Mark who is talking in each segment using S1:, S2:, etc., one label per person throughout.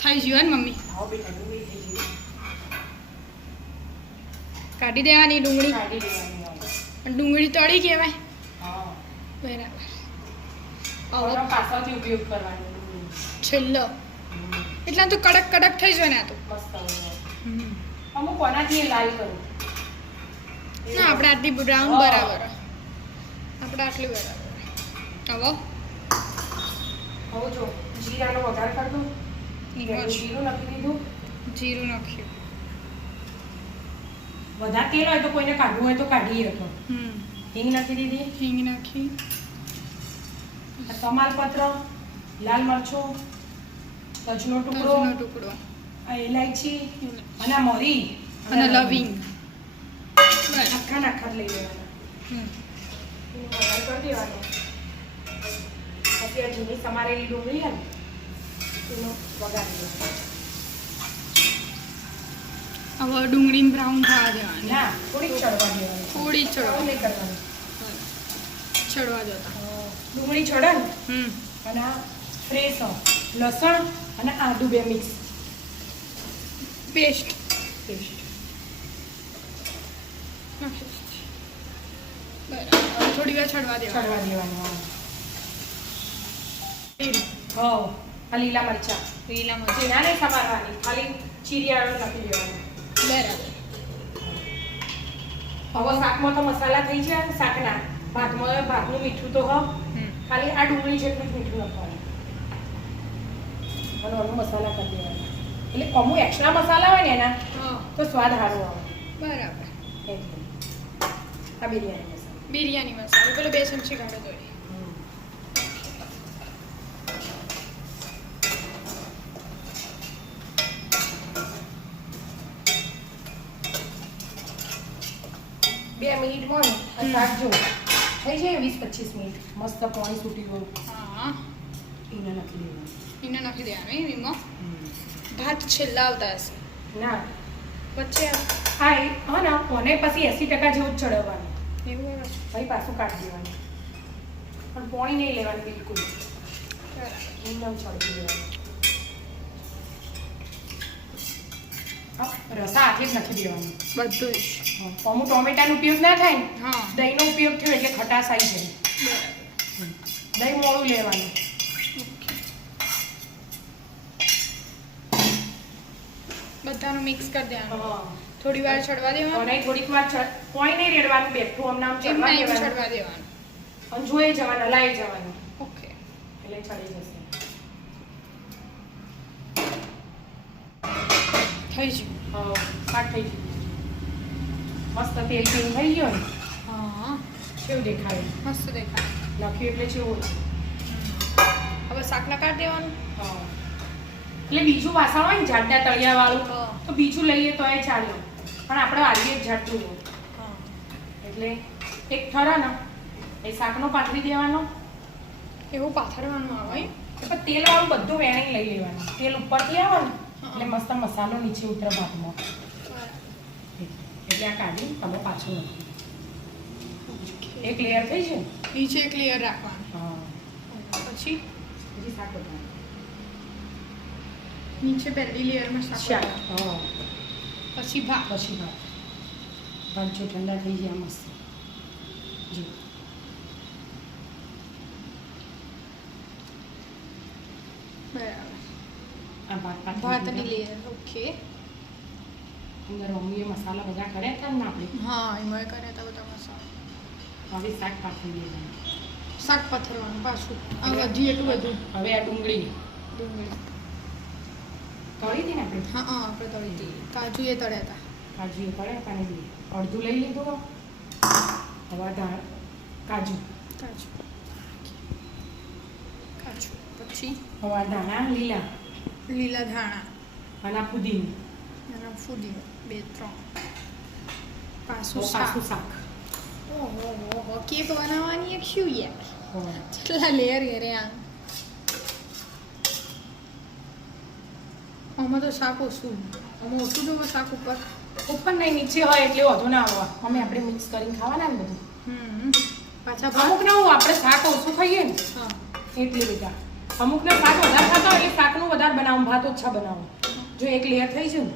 S1: થઈ ગયું ને મમ્મી? કાઢી દેવાની ડુંગળી. ડુંગળી તળી કહેવાય. બરાબર. છેલ્લો. એટલે તો કડક કડક થઈ જાય ને આ તો.
S2: અમુક કોનાથી લાલ કરું.
S1: ના આપણે આટલી બ્રાઉન બરાબર. આપણે આટલી બરાબર. હવે
S2: હવે જો જીરાનો વઘાર કરી દઉં. જીરું નાખી દીધું.
S1: જીરું નાખ્યું
S2: વધારે તેલ હોય તો કોઈને કાઢવું હોય તો કાઢી શકો. હિંગ નાખી દીધી.
S1: હિંગ નાખી.
S2: તમાલપત્ર લાલ મરચું તજનો ટુકડો
S1: ટુકડો.
S2: આ ઇલાયચી અને મરી.
S1: અને લવિંગ.
S2: આખા નાખા લઈ લેવાના. કરી દેવાનું. પછી આ જૂની સમારેલી ડુંગળી છે ને વગાડી. વઘાર
S1: હવે ડુંગળી બ્રાઉન થવા દેવાની.
S2: ના થોડી ચડવા દેવાની.
S1: થોડી ચડવા.
S2: નહીં કરવાની.
S1: ચડવા દેતા.
S2: ડુંગળી ચડે ને?
S1: હમ.
S2: અને આ ફ્રેશ લસણ અને આદુ બે મિક્સ
S1: પેસ્ટ
S2: પેસ્ટ
S1: થોડી વાર ચડવા દેવા
S2: ચડવા દેવાનું હા. આ લીલા મરચા
S1: લીલા મરચા
S2: ના નહીં સમારવાની ખાલી ચીરિયાળો નાખી દેવાનું
S1: બરાબર
S2: હવે શાકમાં તો મસાલા થઈ જાય શાકના ભાતમાં ભાતનું મીઠું તો હ ખાલી આ ડુંગળી જેટલું જ મીઠું નાખવાનું અને ઓનો મસાલા કરી દેવાનો એટલે અમુક એક્સ્ટ્રા મસાલા હોય ને એના તો સ્વાદ સારો આવે
S1: બરાબર
S2: આ બિરયાની મસાલો
S1: બિરયાની મસાલો પેલો બે ચમચી કાઢો તો
S2: બે મિનિટ ને
S1: હમ.
S2: શાક જો થઈ જાય વીસ પચીસ મિનિટ. મસ્ત પાણી છૂટી ગયું.
S1: હા.
S2: એને નાખી દેવાનું
S1: ઈને નાખી દેવાનું એમાં ભાત છેલ્લા આવતા હશે.
S2: ના.
S1: વચ્ચે
S2: હા એ હા ના કોને પછી એસી ટકા જેવું જ ચડવવાનું.
S1: એવું છે
S2: પછી પાછું કાઢી દેવાનું. પણ પોણી નહીં લેવાનું બિલકુલ.
S1: બરાબર.
S2: એકદમ ચડવી દેવાનું હા, રસા હાથે જ નથી દેવાનું.
S1: બધું જ.
S2: અમુક ટોમેટાનો ઉપયોગ ના થાય ને દહીંનો ઉપયોગ થયો એટલે ખટાશ આવી જાય દહીં મોડું લેવાનું.
S1: બધાનું મિક્સ કરી દેવાનું.
S2: હા.
S1: થોડી વાર ચડવા દેવાનું.
S2: અને થોડીક વાર ચડ- કોઈ નહીં રેડવાનું બેઠું આમ નામ ચડવા દેવાનું.
S1: ચડવા દેવાનું.
S2: અને જોઈ જવાનું લાઈ જવાનું.
S1: ઓકે.
S2: એટલે ચડી જશે.
S1: થઈ ગયું.
S2: હા, શાક થઈ ગયું. મસ્ત તેલ તેલ થઈ ગયો ને?
S1: હા.
S2: કેવું દેખાય?
S1: મસ્ત દેખાય.
S2: લખ્યું એટલે કેવું
S1: હવે શાકના નકાર દેવાનું.
S2: હા. એટલે બીજું વાસણ હોય ને જાડના તળિયા વાળું તો બીજું લઈએ તો એ ચાલે. પણ આપણે આવીએ જ હોય.
S1: હા.
S2: એટલે એક ઠરા ને એ શાકનો પાથરી દેવાનો.
S1: એવું પાથરવાનું આવે?
S2: પણ તેલ વાળું બધું વેણી લઈ લેવાનું. તેલ ઉપરથી આવે ને. એટલે મસ્ત મસાલો નીચે ઉતરે ભાતમાં. એટલે આ કાઢી તમે પાછું નાખો. એક લેયર થઈ છે
S1: નીચે એક લેયર રાખવાનું.
S2: હા.
S1: પછી?
S2: પછી શાક.
S1: નીચે પહેલી લેયરમાં શાક
S2: હા.
S1: પછી ભાત.
S2: પછી ભાત. ભાત જો ઠંડા થઈ ગયા મસ્ત. જી.
S1: બરાબર. ભાતની. Layer okay.
S2: અંદર મમ્મીએ મસાલા બધા કર્યા હતા ને આપણે?
S1: હા એમાં કર્યા હતા બધા મસાલા.
S2: હવે શાક પાથરી દેવાનું
S1: શાક પાથરવાનું પાછું. આ હજી એટલું બધું.
S2: હવે આ ડુંગળી
S1: ડુંગળી.
S2: તળી હતી ને આપણે?
S1: હા હા આપણે તળી હતી. કાજુ એ તળ્યા હતા.
S2: કાજુ એ પડે પાણી અડધું લઈ લીધું હવે ધાર. કાજુ.
S1: કાજુ. કાજુ. પછી?
S2: હવે ધાણા લીલા.
S1: લીલા ધાણા.
S2: અને ફુદીનો
S1: અને ફુદીનો બે ત્રણ.
S2: હવે
S1: પાછું શાક. ઓહો ઓહો કેક બનાવવાની એક શું યાર? કેટલા લેયર ઘરે આ આમાં તો શાક ઓછું. આમાં ઓછું જોવો શાક ઉપર.
S2: ઉપર નહીં નીચે હોય એટલે વધુ ના આવવા અમે આપણે મિક્સ કરીને ખાવાના ને બધું.
S1: પાછા
S2: અમુક ના આપણે શાક ઓછું ખાઈએ ને. એટલે બધા. અમુકને શાક વધારે ખાતા હોય એટલે શાકનું વધારે બનાવું ભાત ઓછા બનાવું. જો એક લેયર થઈ છે ને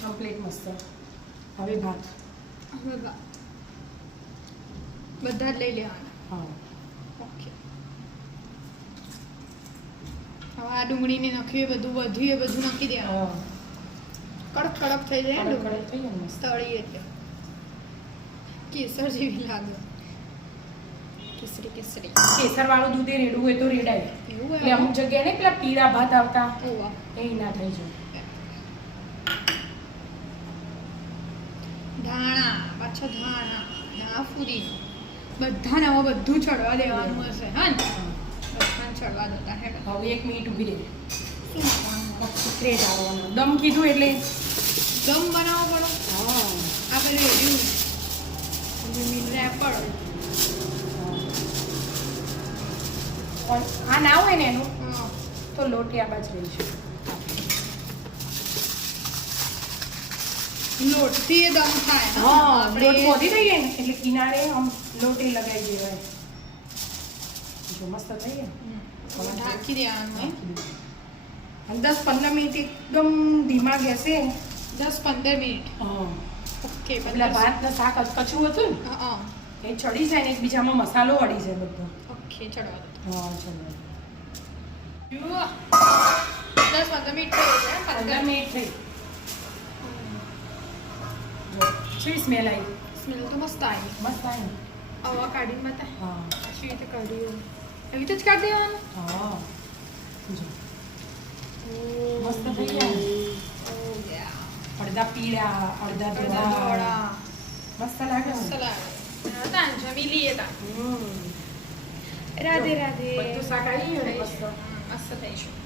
S2: કમ્પ્લીટ મસ્ત. હવે ભાત.
S1: બધા જ લઈ લેવાના.
S2: હા.
S1: ઓકે. હવે આ ડુંગળીને નાખ્યું એ બધું વધ્યું એ બધું નાખી દેવાનું. કડક કડક થઈ જાય ને ડુંગળી.
S2: કડક થઈ જાય મસ્ત.
S1: તળી એટલે કેસર જેવી લાગે. કેસરી કેસરી.
S2: કેસર વાળું દૂધ એ રેડું હોય તો રેડાય
S1: એવું
S2: એટલે અમુક જગ્યાએ ને પેલા પીળા ભાત આવતા. એ ના થઈ જાય.
S1: ધાણા પાછા ધાણા ના ફૂરી બધા બધાને હવે બધું ચડવા દેવાનું હશે હા ને? બધાને ચડવા દેતા હે
S2: હવે એક મિનિટ ઊભી રહી? સિક્રેટ આવવાનો. દમ કીધું એટલે?
S1: દમ બનાવવો પડો?
S2: હા.
S1: આ બધું રેડ્યું. રેપડ
S2: પણ આ ના હોય ને એનું તો લોટિયા બાજ રહીશું
S1: લોટથી દમ થાય
S2: હા. લોટ ને એટલે કિનારે આમ લોટે લગાવી દેવાય. જો મસ્ત થઈ ગયા
S1: ઢાંકી દેવાનું.
S2: દસ પંદર મિનિટ એકદમ ધીમા ગેસે.
S1: દસ પંદર મિનિટ. ઓકે
S2: પેલા ભાત શાક કચું હતું ને? એ ચડી જાય ને એકબીજામાં મસાલો અડી જાય બધો.
S1: ઓકે ચડવા
S2: કેવી સ્મેલ આવી?
S1: સ્મેલ તો મસ્ત આવી.
S2: મસ્ત આવી?
S1: આવા કાઢીને બતા
S2: હા.
S1: પછી રીતે કાઢ્યું એવી રીતે જ કાઢી દેવાનું.
S2: હા. મસ્ત થઈ ગયા. અડધા પીળા અડધા ધોળા.
S1: ધોળા.
S2: મસ્ત લાગે
S1: મસ્ત લાગે. જમી લઈએ તા.
S2: હમ.
S1: રાધે રાધે
S2: બધું શાક આવી ગયું